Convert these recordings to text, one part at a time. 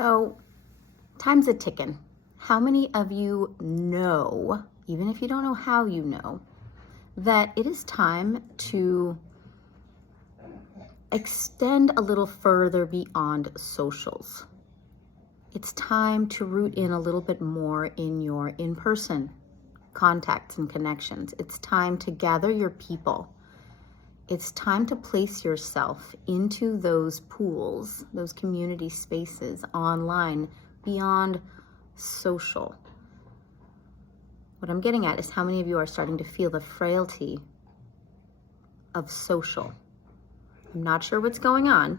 So, time's a ticking. How many of you know, even if you don't know how you know, that it is time to extend a little further beyond socials? It's time to root in a little bit more in your in-person contacts and connections. It's time to gather your people. It's time to place yourself into those pools, those community spaces online beyond social. What I'm getting at is how many of you are starting to feel the frailty of social. I'm not sure what's going on,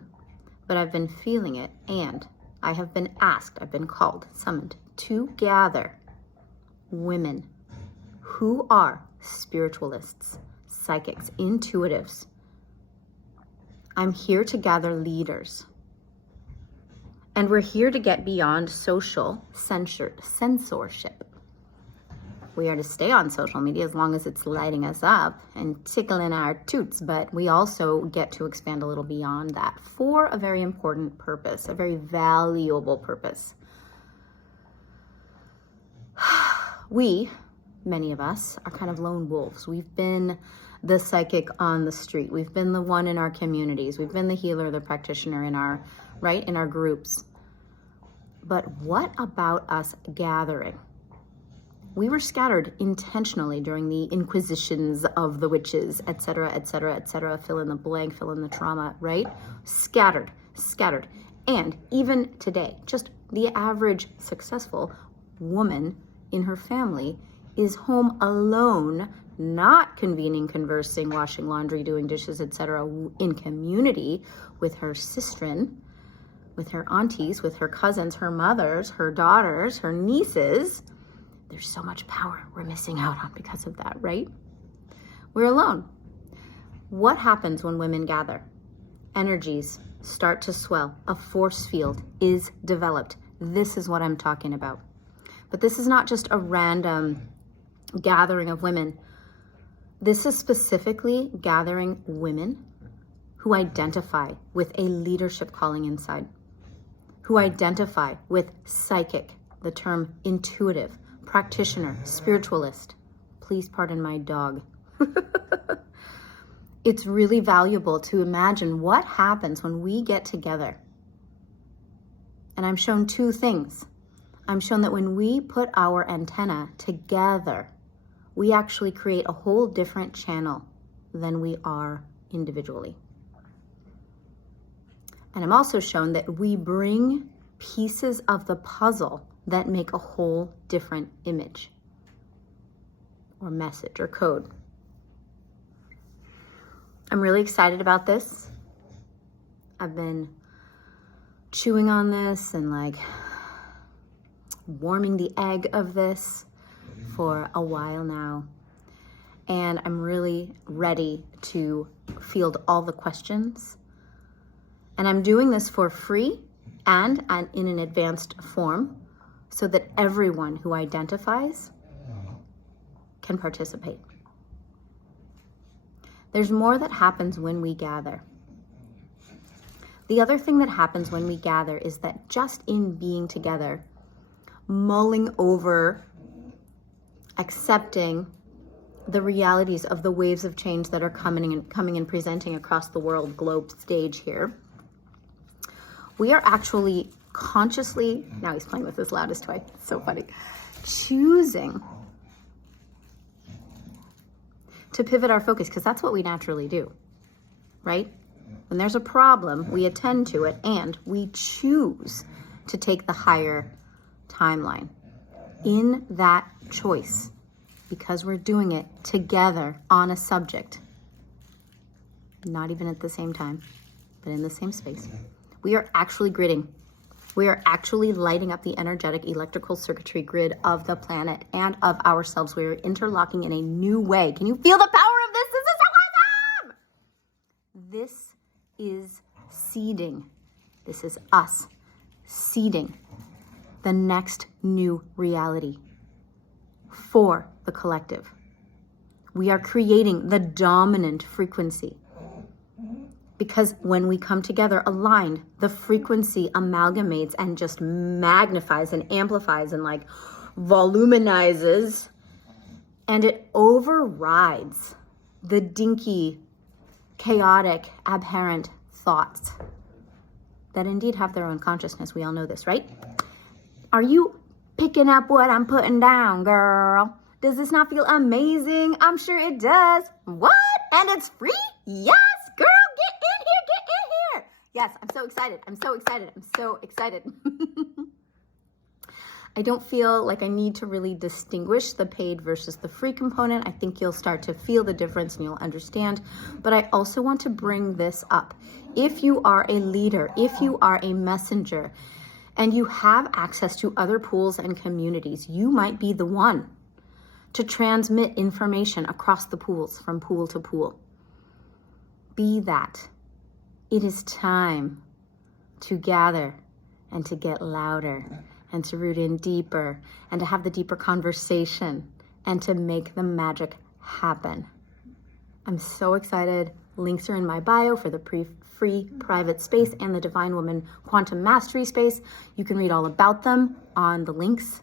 but I've been feeling it, and I have been asked, I've been called, summoned to gather women who are spiritualists, psychics, intuitives. I'm here to gather leaders. And we're here to get beyond social censorship. We are to stay on social media as long as it's lighting us up and tickling our toots, but we also get to expand a little beyond that for a very important purpose, a very valuable purpose. Many of us are kind of lone wolves. We've been the psychic on the street. We've been the one in our communities. We've been the healer, the practitioner in our groups. But what about us gathering? We were scattered intentionally during the inquisitions of the witches, etc., etc., etc., fill in the blank, fill in the trauma, right? Scattered. And even today, just the average successful woman in her family is home alone, not convening, conversing, washing laundry, doing dishes, etc., in community with her sistren, with her aunties, with her cousins, her mothers, her daughters, her nieces. There's so much power we're missing out on because of that, right? We're alone. What happens when women gather? Energies start to swell. A force field is developed. This is what I'm talking about. But this is not just a random gathering of women. This is specifically gathering women who identify with a leadership calling inside, who identify with psychic, the term intuitive, practitioner, spiritualist. Please pardon my dog. It's really valuable to imagine what happens when we get together. And I'm shown two things. I'm shown that when we put our antenna together, we actually create a whole different channel than we are individually. And I'm also shown that we bring pieces of the puzzle that make a whole different image or message or code. I'm really excited about this. I've been chewing on this and warming the egg of this for a while now. And I'm really ready to field all the questions. And I'm doing this for free and in an advanced form so that everyone who identifies can participate. There's more that happens when we gather. The other thing that happens when we gather is that just in being together, mulling over, accepting the realities of the waves of change that are coming and presenting across the world globe stage here, we are actually consciously, now he's playing with his loudest toy, it's so funny, choosing to pivot our focus, because that's what we naturally do, right? When there's a problem, we attend to it and we choose to take the higher timeline. In that choice, because we're doing it together on a subject, not even at the same time, but in the same space, we are actually gridding. We are actually lighting up the energetic electrical circuitry grid of the planet and of ourselves. We are interlocking in a new way. Can you feel the power of this? This is so awesome! This is seeding. This is us seeding the next new reality for the collective. We are creating the dominant frequency Because when we come together aligned, the frequency amalgamates and just magnifies and amplifies and like voluminizes, and it overrides the dinky, chaotic, aberrant thoughts that indeed have their own consciousness. We all know this, right? Are you picking up what I'm putting down, girl? Does this not feel amazing? I'm sure it does. What? And it's free? Yes, girl, get in here. Yes, I'm so excited. I'm so excited. I don't feel like I need to really distinguish the paid versus the free component. I think you'll start to feel the difference and you'll understand. But I also want to bring this up. If you are a leader, if you are a messenger, and you have access to other pools and communities, you might be the one to transmit information across the pools from pool to pool. Be that. It is time to gather and to get louder and to root in deeper and to have the deeper conversation and to make the magic happen. I'm so excited. Links are in my bio for the free private space and the Divine Woman Quantum Mastery space. You can read all about them on the links.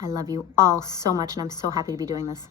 I love you all so much, and I'm so happy to be doing this.